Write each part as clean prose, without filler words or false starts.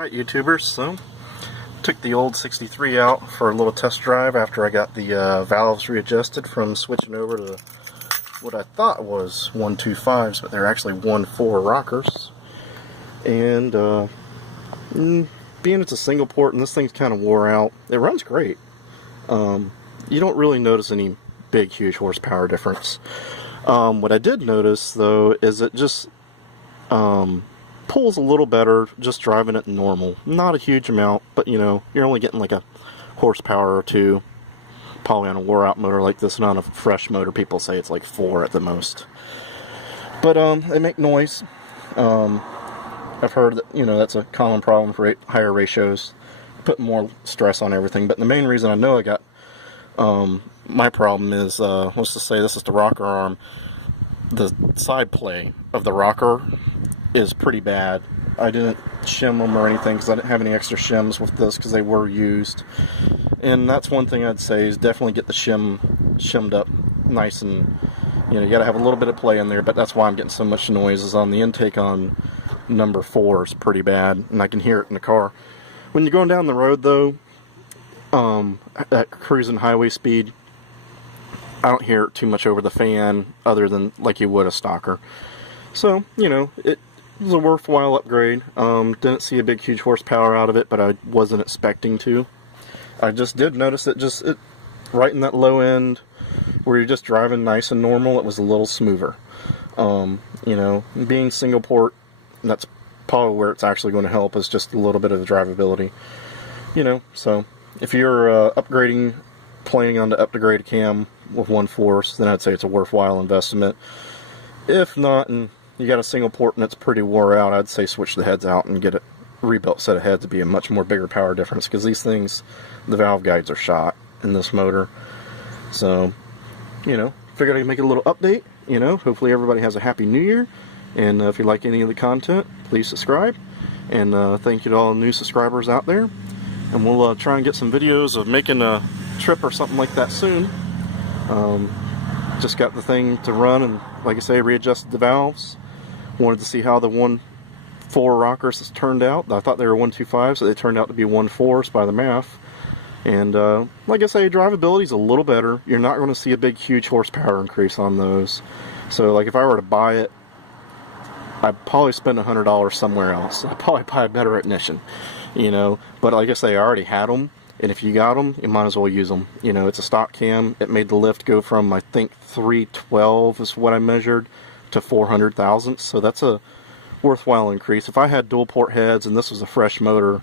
Alright YouTubers, so took the old 63 out for a little test drive after I got the valves readjusted from switching over to what I thought was 125s, but they're actually 1.4 rockers. And being it's a single port and this thing's kind of wore out, it runs great. You don't really notice any big huge horsepower difference. What I did notice though is it just pulls a little better just driving it normal. Not a huge amount, but you know, you're only getting like a horsepower or two, probably on a wore out motor like this, not a fresh motor. People say it's like 4 at the most. But they make noise. I've heard that, you know, that's a common problem for higher ratios, put more stress on everything. But the main reason I know I got my problem is, let's just say this is the rocker arm. The side play of the rocker is pretty bad. I didn't shim them or anything because I didn't have any extra shims with this because they were used. And that's one thing I'd say is definitely get the shimmed up nice, and you know, you gotta have a little bit of play in there. But that's why I'm getting so much noise, is on the intake on number 4 is pretty bad, and I can hear it in the car. When you're going down the road though, at cruising highway speed, I don't hear it too much over the fan other than like you would a stocker. So, you know, it was a worthwhile upgrade. Didn't see a big huge horsepower out of it, but I wasn't expecting to. I just did notice that it right in that low end where you're just driving nice and normal, it was a little smoother. You know, being single port, that's probably where it's actually going to help, is just a little bit of the drivability. You know, so if you're planning on to upgrade a cam with 1.4, then I'd say it's a worthwhile investment. If not, and you got a single port and it's pretty wore out, I'd say switch the heads out and get a rebuilt set of heads to be a much more bigger power difference, because these things, the valve guides are shot in this motor. So, you know, figured I'd make a little update. You know, hopefully everybody has a happy new year, and if you like any of the content, please subscribe. And thank you to all the new subscribers out there, and we'll try and get some videos of making a trip or something like that soon. Just got the thing to run, and like I say, readjusted the valves. Wanted to see how the 1.4 rockers has turned out. I thought they were 1.25, so they turned out to be 1.4s by the math. And like I say, drivability is a little better. You're not going to see a big huge horsepower increase on those. So like if I were to buy it, I'd probably spend $100 somewhere else. I'd probably buy a better ignition, you know. But like I say, I already had them. And if you got them, you might as well use them. You know, it's a stock cam. It made the lift go from, I think, 312 is what I measured, to 400 thousandths. So that's a worthwhile increase. If I had dual port heads and this was a fresh motor,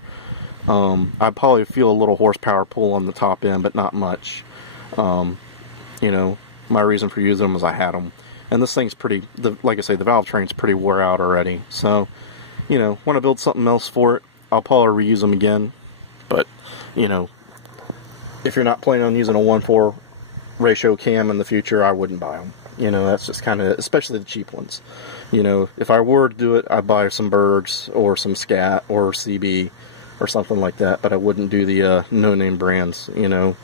I'd probably feel a little horsepower pull on the top end, but not much. You know, my reason for using them was I had them. And this thing's pretty, like I say, the valve train's pretty wore out already. So, you know, when I build something else for it, I'll probably reuse them again. But, you know, if you're not planning on using a 1.4 ratio cam in the future, I wouldn't buy them. You know, that's just kind of, especially the cheap ones. You know, if I were to do it, I'd buy some Bergs or some Scat or CB or something like that. But I wouldn't do the no-name brands, you know.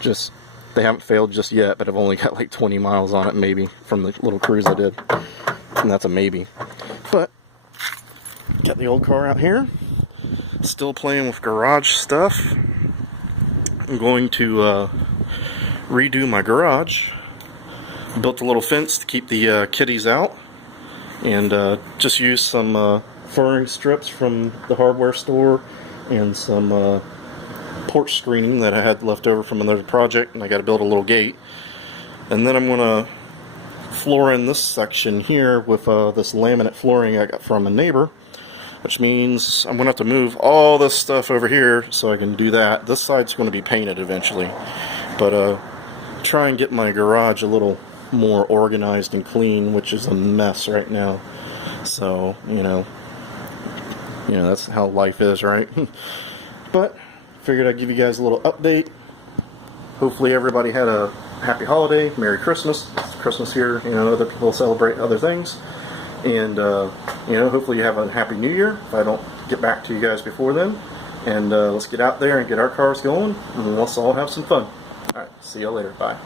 Just, they haven't failed just yet, but I've only got like 20 miles on it maybe from the little cruise I did. And that's a maybe. But, got the old car out here. Still playing with garage stuff. I'm going to redo my garage. Built a little fence to keep the kitties out, and just used some furring strips from the hardware store and some porch screening that I had left over from another project, and I got to build a little gate. And then I'm going to floor in this section here with this laminate flooring I got from a neighbor, which means I'm going to have to move all this stuff over here so I can do that. This side's going to be painted eventually, but try and get my garage a little more organized and clean, which is a mess right now. So, you know, that's how life is, right? But figured I'd give you guys a little update. Hopefully everybody had a happy holiday, Merry Christmas. It's Christmas here, you know, other people celebrate other things. And, you know, hopefully you have a happy new year if I don't get back to you guys before then. And let's get out there and get our cars going, and let's all have some fun. Alright, see you later. Bye.